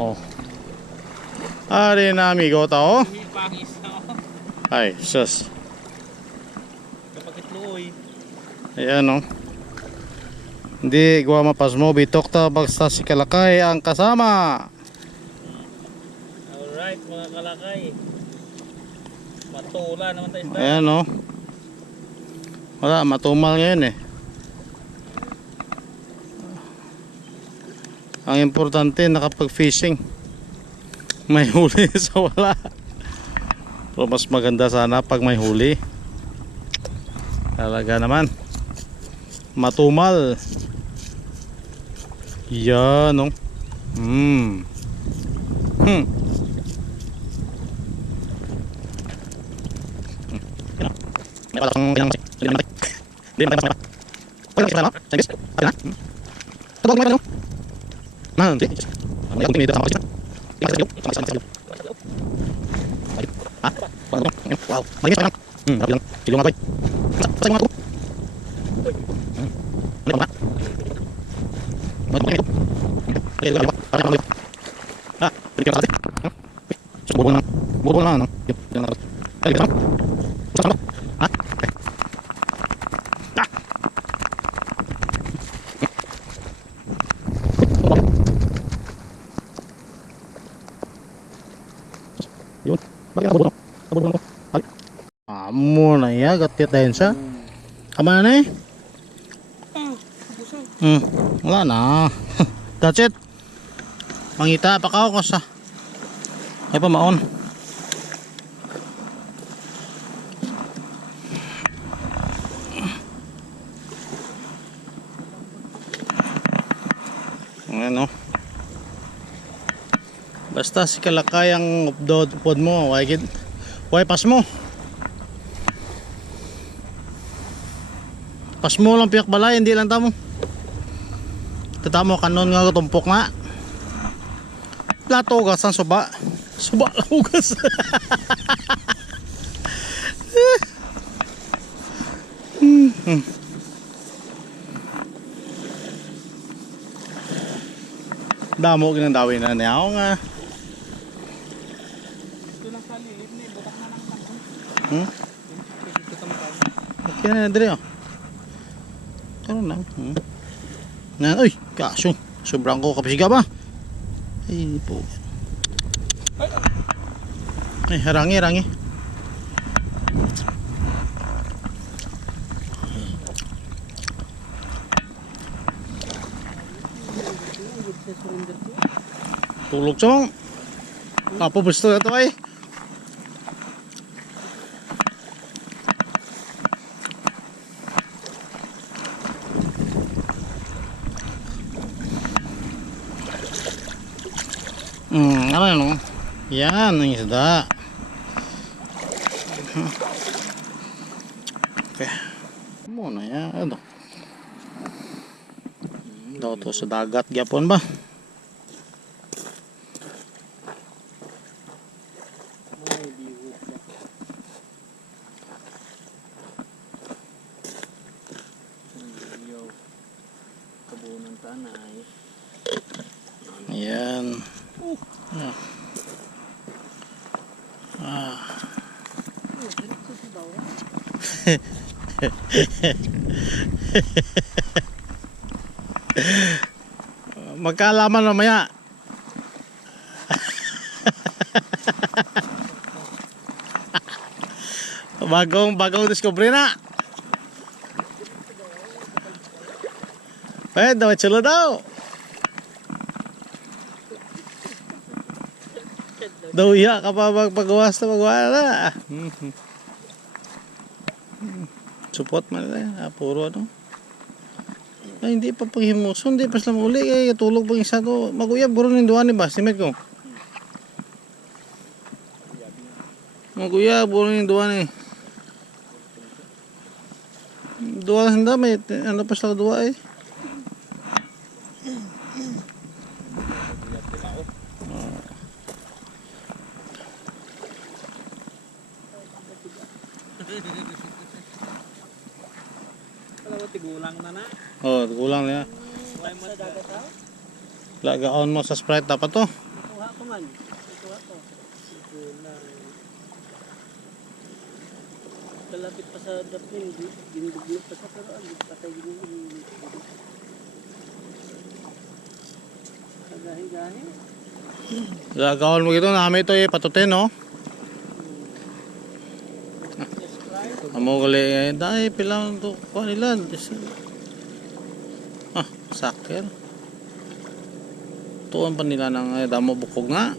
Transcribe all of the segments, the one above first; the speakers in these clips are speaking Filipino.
Oh. Ari na amigo tao. Pangis na ako. Ay, sus. Kapag itloy. Ayan o. Hindi gua mapas mo. Bitok ta basta si Kalakay ang kasama. Alright mga kalakay. Matula naman tayo sa Ayan o. Wala, matumal ngayon eh. Ang importante nakapag-fishing. May huli sa wala. Pero mas maganda sana pag may huli. Talaga naman. Matumal. Yan o. May pala kang pinang hindi naman tayo. Pagkakit sa mga Chinese? Pagkakit na? Pagkakit mo yung hindi. May akong tinito sa mga kasi. Ikas sa iyo. Sa mga sa iyo. Ha? Wow. Malinis pa lang. Marami lang. Silo nga ko eh. Sa mga ko. Ano ba? Ano ba? Ano ba? Ano ba? Ha? Pwede ka na kasi. So, bubong na. Bubong na. Yan na. Ay, ito na. Sa mga. Ha? Yun. Bakit nabubulong? Nabubulong ko. Hali. Amo na ya, gatit dahil siya. Kama na eh? Wala na. That's it. Mangita pa ka ako sa. Ay pa maon. Ano? Basta si Kalakay ang upload pod mo, why pas mo? Pas mo lang piyak balay, hindi lang tamo. Tatamo kanon nga tumpok nga. Plato gas ang suba. Suba lang ugas. Damo ginandawin na niya ako nga. Ito lang sa lilim ni. Butak na lang ako. Okay na na dali oh. Karoon lang. Nan, uy, kaso. Sobrang ko kapisiga ba? Ay, po. Ay, harangi. Tulog cong. Apa besto ito ay? Ano yun? Yan ang isda. Okay. Muna yan. Ano? Daw to sa dagat gyapon ba? Kabunan tanay. Ayan. Magkaalaman mamaya. bagong discovery na. Daw chulo daw. Daw iya ka pa magpagawas na. Support man na puro ano. Ay hindi pa paghimuson, hindi pa sila uli kay tulog pang isa to. Maguyab guro ning duwa ni ba estimate ko. Maguyab guro ning duwa ni. Duwa handa may ano pa sila duwa eh. Alam mo, tigulang na na. Oh, kulang na. Why mo sa dagat ha? Lagaon mo sa Sprite dapat to. man. Ito ako. Tigulang. Kalapit pa sa dapin. Ginugnog pa sa karoon. Patay ginugnog. Kagahi-gahi. Gagawin mo ito, namin ito patutin, no? Amo gali dai pilang to ko nila. Saker. Tuon pa nila ng damo bukog nga.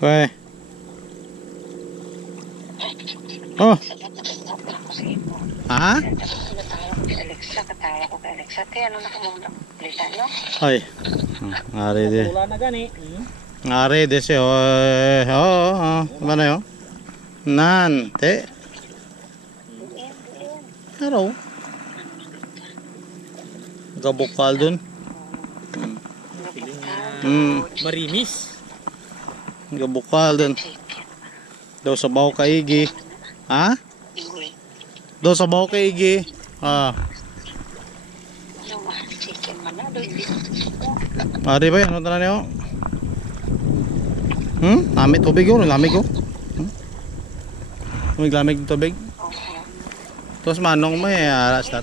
Weh. Oh. Ha? Alexa, katawa ko kay Alexa. Kaya ano na kumuna plita, no? Ay. Ngari de. Wala na gani. Ngari de si ano yo? Nante. Hello. Gabukal dun. Marimis. Gabukal dun. Daw sa baw kaigi. Ha? Daw sa baw kaigi. Ah. Chicken man na. Ari ba ano tanan niyo? Lamig tubig yo, lamig ko. Lamig tubig. Tapos manong may aras tat.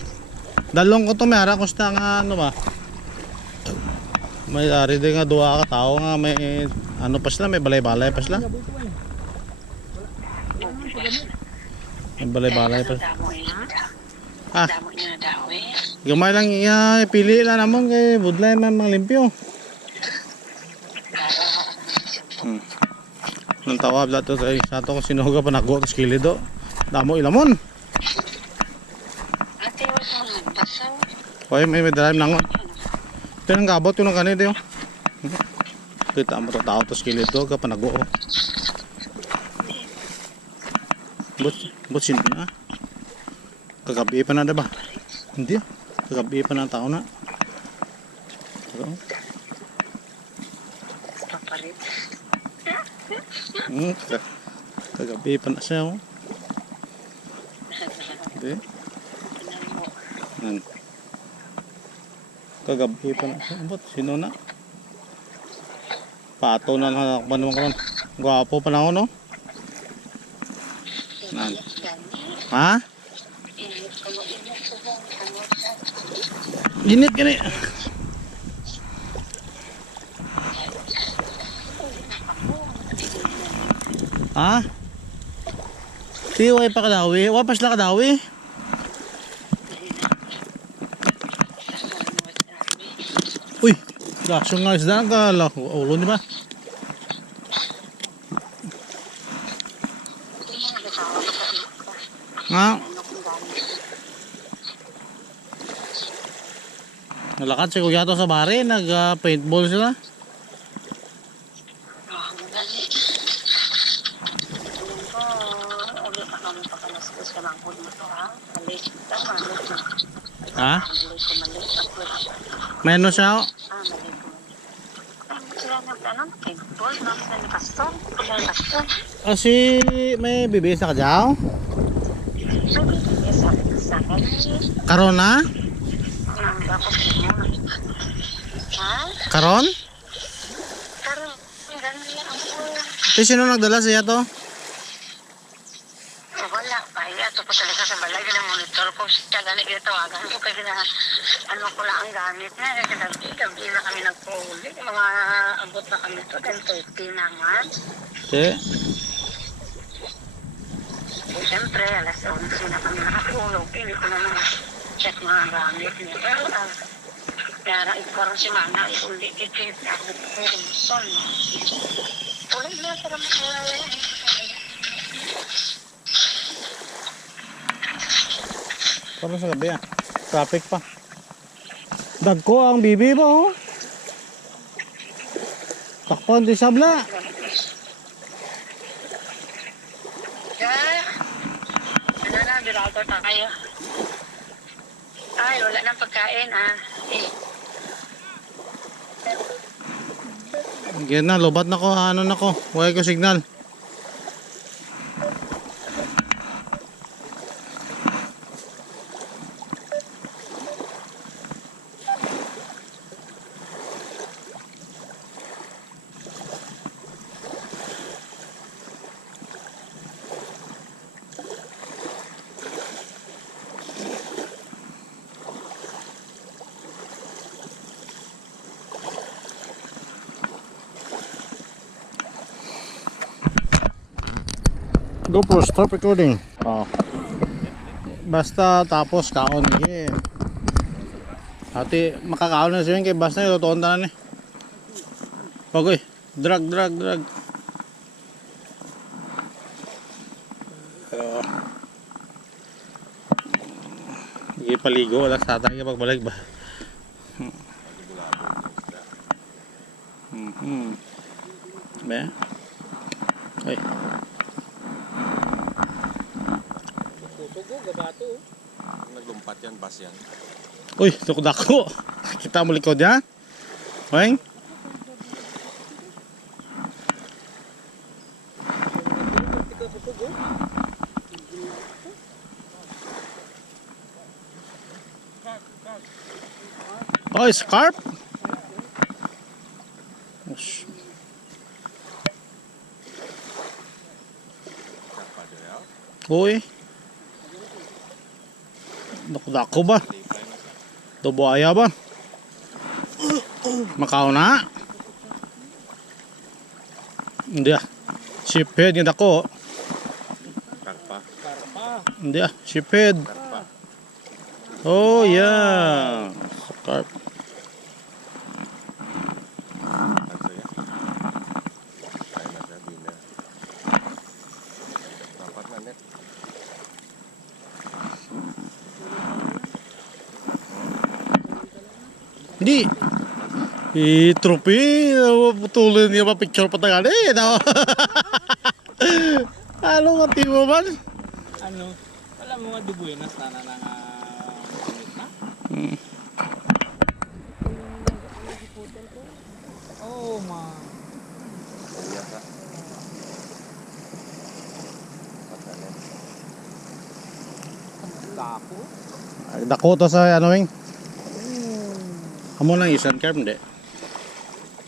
Dalong ko to may ara ko sta nga ano ba? May ari din nga duha ka tao nga may ano pa sila, may balay-balay pa sila. May balay-balay pa. Ah. Damo niya na daw eh. Gamay lang pili lang naman kay budlay man mga limpyo. Nang tawab lato sa ato ko sinuga pa naggo sa kilid do. Damo ilamon. Ate, wala mo nagbasaw. Hoy may drive nangon. Tinang gabot yung kanito yo. Kita mo to tao to sa kilid do ka pa naggo. But sin na. Kagabi pa na diba? Hindi ah. Kagabi pa na tao na. Papalit. Kagabi pa na siya oh. Hindi. Kagabi pa na siya. But sino na? Pato na nakakban naman karon. Gwapo pa na ako no? Nan. Ha? Init gani. Ha? Tiway pa kadawi. Wapas la kadawi. Uy, gasong nga isda ka la. Ulo ni ba? Nga. Nalakad si Kuya to sa bari, nag-paintball sila. Ha? May ano siya? Si may bibis na ka dyaw? Karon na? Karon? Ito sino nagdala siya to? Wala pa. Ito po talaga sa balay. Ganang monitor ko. Siya ganit tawagan ko. Kaya ano ko lang ang gamit na. Gabi na kami nagpuli. Mga abot na kami ito. Ganito 30 naman. Okay. Siyempre, alas 11 na kami nakatulog. Hindi ko naman check mga gamit niya. Pero, kaya ikaroon si Mana, uli ikit ako son. Ulit na sa ramay. Para sa gabi ah. Traffic pa. Dagko ang bibi ba oh. Takpan di sabla. Ano na, birato na kayo. Ay, wala nang pagkain ah. Yan na, lobat na ko. Ano na ko. Huwag ko signal. GoPro, stop recording. Oh. Basta tapos kaon ni. Ati makakaon na siya kay basta yung totoon tanan ni. Okay, drag. Sige paligo wala sa tayo pagbalik ba. Ba? Oy. Tutugo, gabato. Naglumpat yan, bas yan. Uy, dako. Kita mo likod yan? Oy. Oh, scarp. Uy. Dako ba? Buhaya ba? Macau na. Hindi ah. Sheephead yung dako. Karpa. Hindi ah. Sheephead. Karpa. Oh yeah. Carp. Ano yan? Kaya na siya, dinner. Dapat na net. Hindi. Trophy. Putulin niya pa picture pa tayo. Ano ka timo man? Ano? Wala mo nga dubuenas na na na. Oh, ma. Kaya ka. Dapat na net. Dako. Dako to sa ano wing? Amo lang isan carp hindi.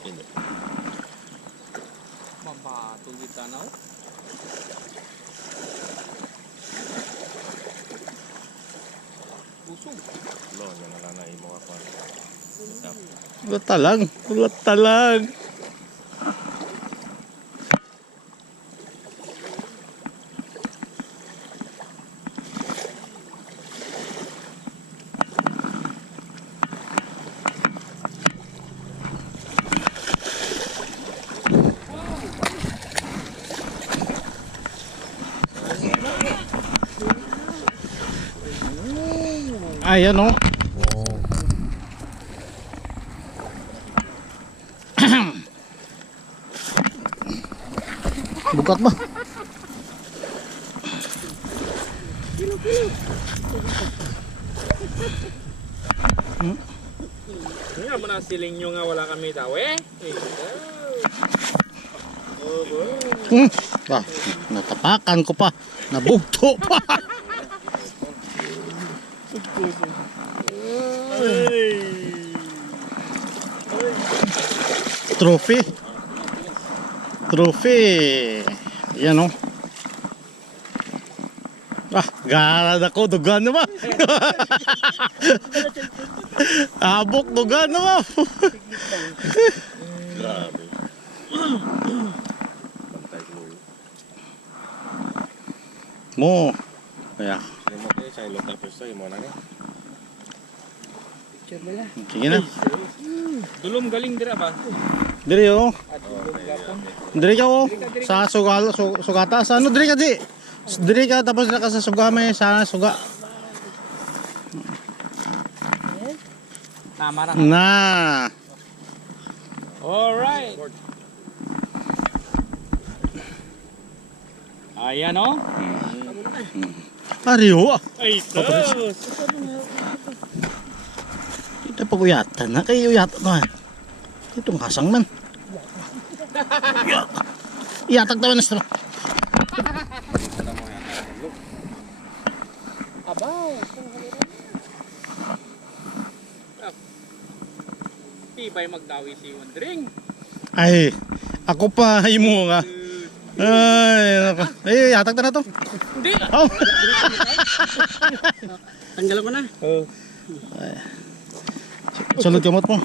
Hindi. Mabato kita na. Busog. Lo, yan wala na imo ako. Lata lang. Ayan o. Bukat ba? Nga mo na siling nyo nga wala kami daw eh. Ah, natapakan ko pa. Nabugto pa. Trophy. Yan o. Ah, galad ako. Dugan naman. Abok, dugan naman. Grabe. Bantay ko yun. Mo. Kaya. Sige mo kayo, sa ilo tapos sa imo na nga. Sige na. Dulom galing dira ba? Diri o. Okay. Diri ka o. Sa sugata. Sa ano diri ka di? Diri ka tapos na ka sa sugamay. Sa suga. Tama na. Na. Alright. Ayan o. Ariyo. Ay, ito. Ito pag-uyatan na. Kayo uyatan na. Itong kasang man. Iyatag tayo na sila. Abaw. Tibay magdawi si Wondring. Ay. Ako pa. Ay mo nga. Ay. Nako. Ay, iyatag ta na to. Hindi. Oh. Tanggalan ko na. Oh. Sulod kamot mo.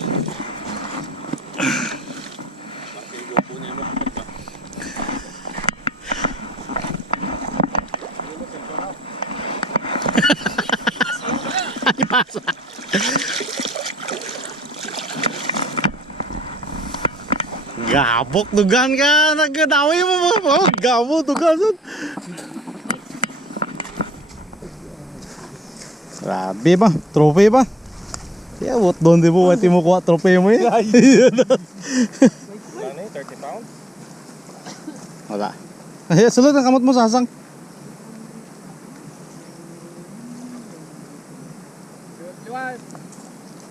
Gabok dugan ka, nagdaway mo mo. Gabok dugan. Grabe ba? Trophy ba? Ya, buat doon di mo mo kuha trophy mo eh. Ano eh, 30 pounds? Wala. Ay, sulod ang kamot mo sasang.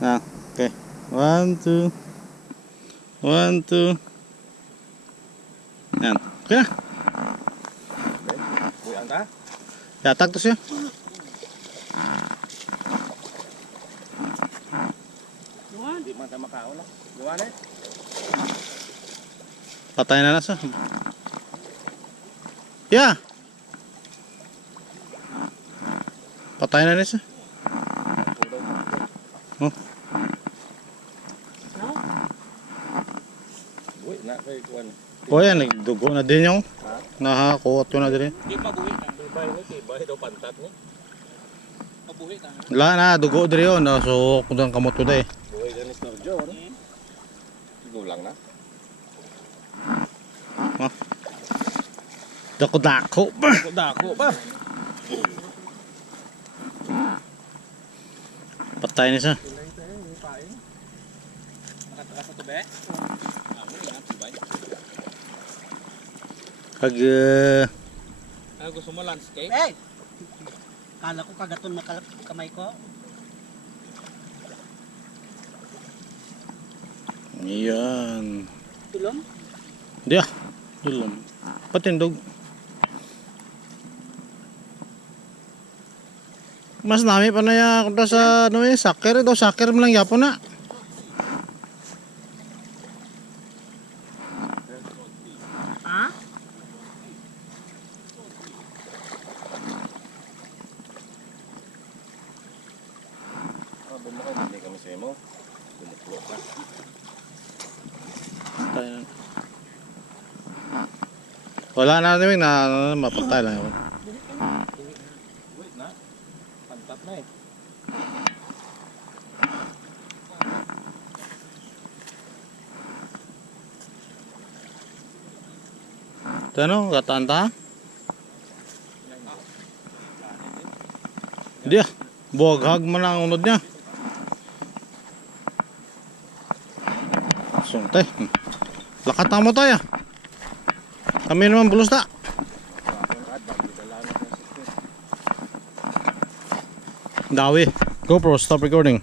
Ah, okay. 1, 2. 1, 2. Yan. Okay na. Uy, ang ka? Yatag to siya. Hindi man tayo makaon na. Gawa na eh. Patay na nasa. Yeah. Patay na nasa. Oh. Uy, na kay kuwan. O yan, nagdugo na din yung. Nakakuot ko na din. Di pa buhi na. Tibay ni, tibay daw pantat ni. Pabuhi na. Wala na, dugo din yun. So, kung doon kamot ko da eh. Buhay ka ni Snorjo, ano? Gulang na. Dako-dako ba? Dako ba? Patay na siya. Nakataka sa tube. Kag... Gusto mo landscape? Eh! Kala ko kagaton na kamay ko. Yan. Tulong? Di ah. Dulom. Patindog. Mas nami pa na ya kung sa ano eh, soccer daw, soccer mo lang yapon na. Ha? Ah, bumukaw, hindi kami sa imo. Bumuklok na. Patay na. Wala na namin na mapatay lang yun. Uy, na. Pantat na eh. Ito ano, katanta? Hindi ah. Buwaghag man ang unod niya. Suntay. Lakat na mo tayo. Kami naman bulos na. Dawi. GoPro, stop recording.